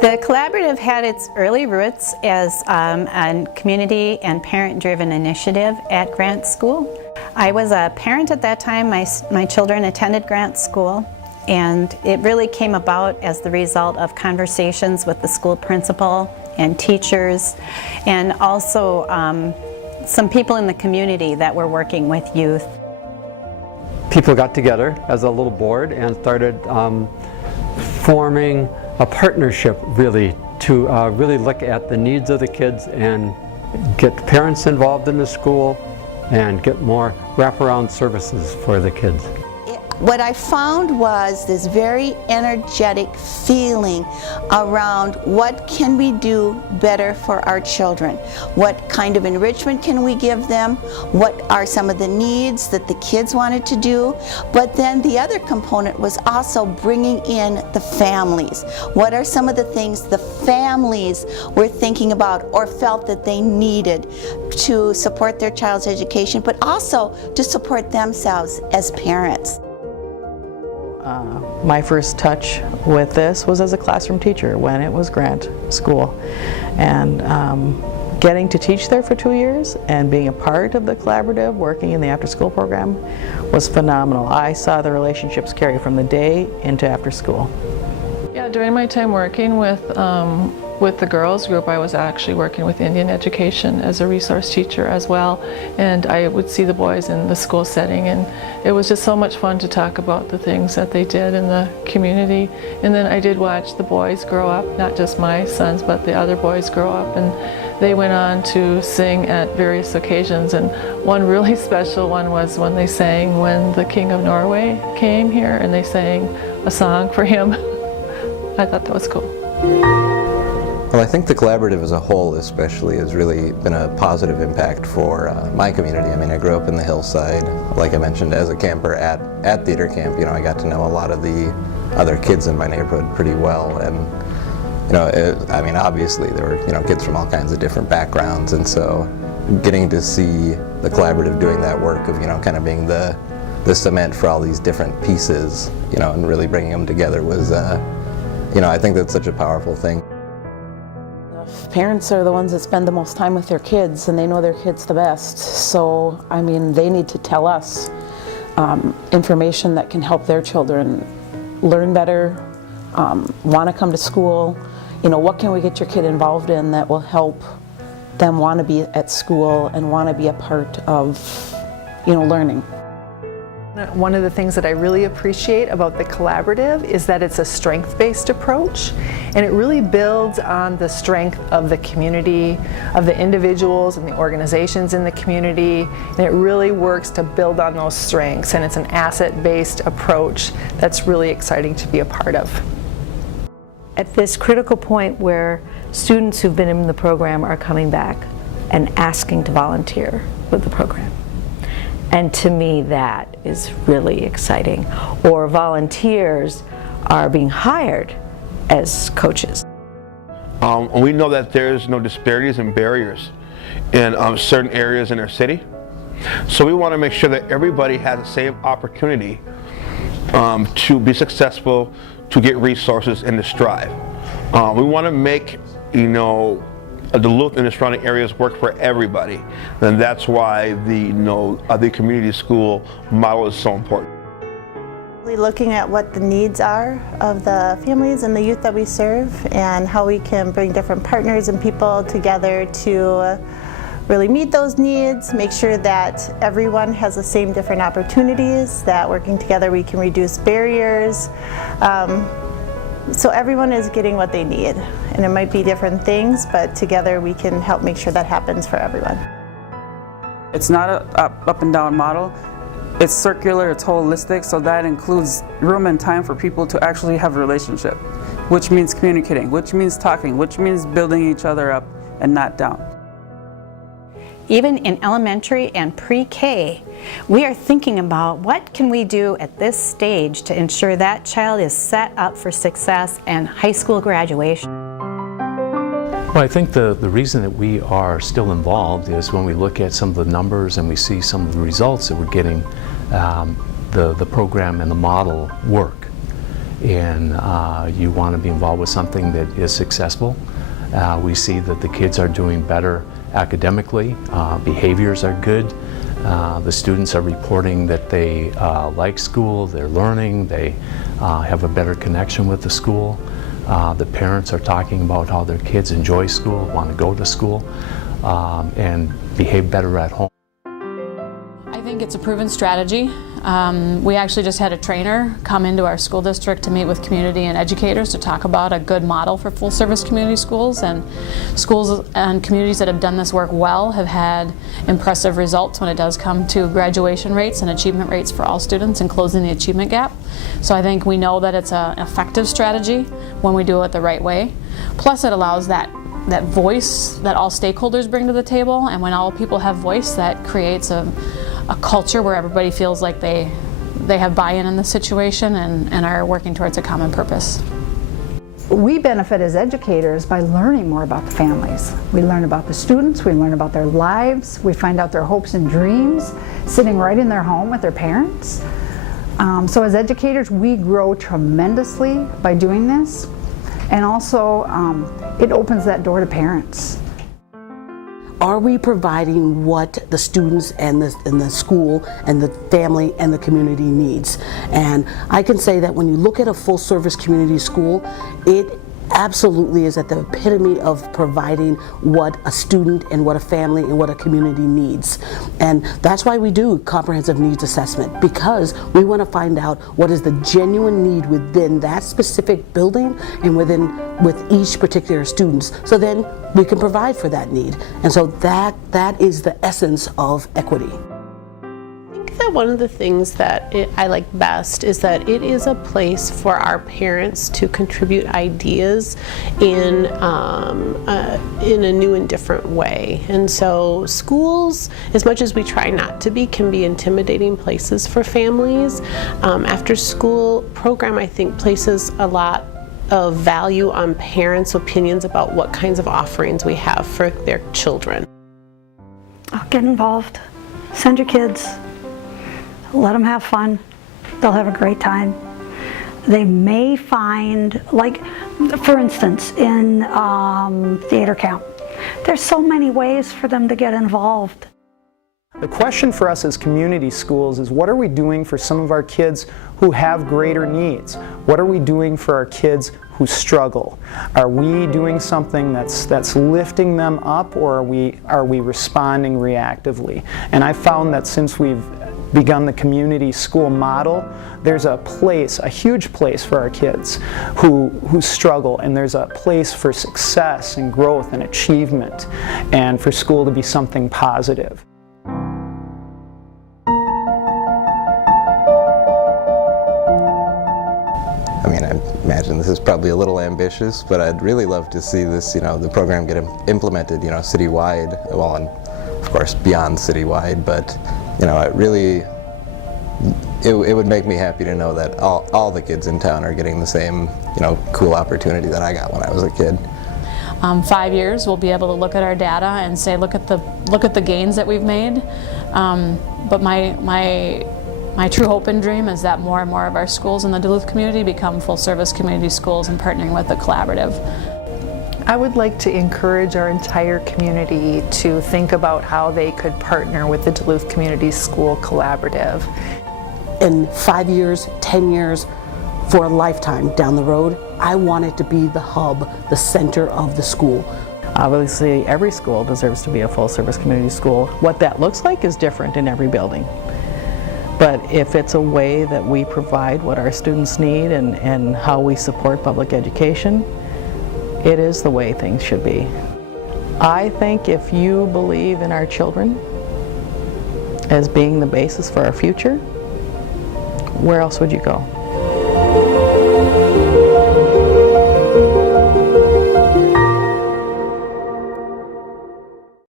The collaborative had its early roots as a community and parent-driven initiative at Grant School. I was a parent at that time. My children attended Grant School, and it really came about as the result of conversations with the school principal and teachers, and also some people in the community that were working with youth. People got together as a little board and started forming a partnership really to really look at the needs of the kids and get parents involved in the school and get more wraparound services for the kids. What I found was this very energetic feeling around what can we do better for our children? What kind of enrichment can we give them? What are some of the needs that the kids wanted to do? But then the other component was also bringing in the families. What are some of the things the families were thinking about or felt that they needed to support their child's education, but also to support themselves as parents? My first touch with this was as a classroom teacher when it was Grant School, and getting to teach there for 2 years and being a part of the collaborative, working in the after-school program, was phenomenal. I saw the relationships carry from the day into after school. Yeah, during my time working with the girls group, I was actually working with Indian education as a resource teacher as well, and I would see the boys in the school setting, and it was just so much fun to talk about the things that they did in the community. And then I did watch the boys grow up, not just my sons, but the other boys grow up, and they went on to sing at various occasions, and one really special one was when they sang when the King of Norway came here, and they sang a song for him. I thought that was cool. Well, I think the collaborative as a whole especially has really been a positive impact for my community. I mean, I grew up in the hillside, like I mentioned, as a camper at theater camp. You know, I got to know a lot of the other kids in my neighborhood pretty well, and you know, I mean, obviously there were kids from all kinds of different backgrounds, and so getting to see the collaborative doing that work of kind of being the cement for all these different pieces, and really bringing them together was, I think that's such a powerful thing. Parents are the ones that spend the most time with their kids, and they know their kids the best. So, I mean, they need to tell us information that can help their children learn better, want to come to school. What can we get your kid involved in that will help them want to be at school and want to be a part of, learning. One of the things that I really appreciate about the collaborative is that it's a strength-based approach, and it really builds on the strength of the community, of the individuals and the organizations in the community, and it really works to build on those strengths, and it's an asset-based approach that's really exciting to be a part of. At this critical point where students who've been in the program are coming back and asking to volunteer with the program. And to me, that is really exciting. Or volunteers are being hired as coaches. We know that there's no disparities and barriers in certain areas in our city. So we want to make sure that everybody has the same opportunity to be successful, to get resources, and to strive. We want to make, Duluth and the surrounding areas work for everybody, and that's why the community school model is so important. Looking at what the needs are of the families and the youth that we serve, and how we can bring different partners and people together to really meet those needs, make sure that everyone has the same different opportunities, that working together we can reduce barriers. So everyone is getting what they need, and it might be different things, but together we can help make sure that happens for everyone. It's not a up and down model. It's circular, it's holistic, so that includes room and time for people to actually have a relationship, which means communicating, which means talking, which means building each other up and not down. Even in elementary and pre-K, we are thinking about what can we do at this stage to ensure that child is set up for success and high school graduation. Well, I think the reason that we are still involved is when we look at some of the numbers and we see some of the results that we're getting, the program and the model work. and you want to be involved with something that is successful. We see that the kids are doing better academically, behaviors are good, the students are reporting that they like school, they're learning, they have a better connection with the school. The parents are talking about how their kids enjoy school, want to go to school, and behave better at home. I think it's a proven strategy. We actually just had a trainer come into our school district to meet with community and educators to talk about a good model for full-service community schools, and schools and communities that have done this work well have had impressive results when it does come to graduation rates and achievement rates for all students and closing the achievement gap. So I think we know that it's an effective strategy when we do it the right way. Plus it allows that voice that all stakeholders bring to the table, and when all people have voice, that creates a culture where everybody feels like they have buy-in in the situation and are working towards a common purpose. We benefit as educators by learning more about the families. We learn about the students, we learn about their lives, we find out their hopes and dreams sitting right in their home with their parents. So as educators, we grow tremendously by doing this, and also it opens that door to parents. Are we providing what the students and the school and the family and the community needs? And I can say that when you look at a full-service community school, it absolutely is at the epitome of providing what a student and what a family and what a community needs. And that's why we do comprehensive needs assessment, because we want to find out what is the genuine need within that specific building and with each particular students, so then we can provide for that need. And so that is the essence of equity. I think that one of the things that I like best is that it is a place for our parents to contribute ideas in a new and different way. And so schools, as much as we try not to be, can be intimidating places for families. After school program, I think, places a lot of value on parents' opinions about what kinds of offerings we have for their children. Get involved, send your kids, let them have fun, they'll have a great time. They may find, like for instance, in theater camp, there's so many ways for them to get involved. The question for us as community schools is, what are we doing for some of our kids who have greater needs? What are we doing for our kids who struggle? Are we doing something that's lifting them up, or are we responding reactively? And I found that since we've begun the community school model, there's a place, a huge place for our kids who struggle, and there's a place for success and growth and achievement, and for school to be something positive. I mean, I imagine this is probably a little ambitious, but I'd really love to see this, the program get implemented, citywide, well, and of course beyond citywide, but, it would make me happy to know that all the kids in town are getting the same, cool opportunity that I got when I was a kid. 5 years, we'll be able to look at our data and say, look at the gains that we've made. But my true hope and dream is that more and more of our schools in the Duluth community become full-service community schools and partnering with the collaborative. I would like to encourage our entire community to think about how they could partner with the Duluth Community School Collaborative. In 5 years, 10 years, for a lifetime down the road, I want it to be the hub, the center of the school. Obviously, every school deserves to be a full-service community school. What that looks like is different in every building. But if it's a way that we provide what our students need and how we support public education, it is the way things should be. I think if you believe in our children as being the basis for our future, where else would you go?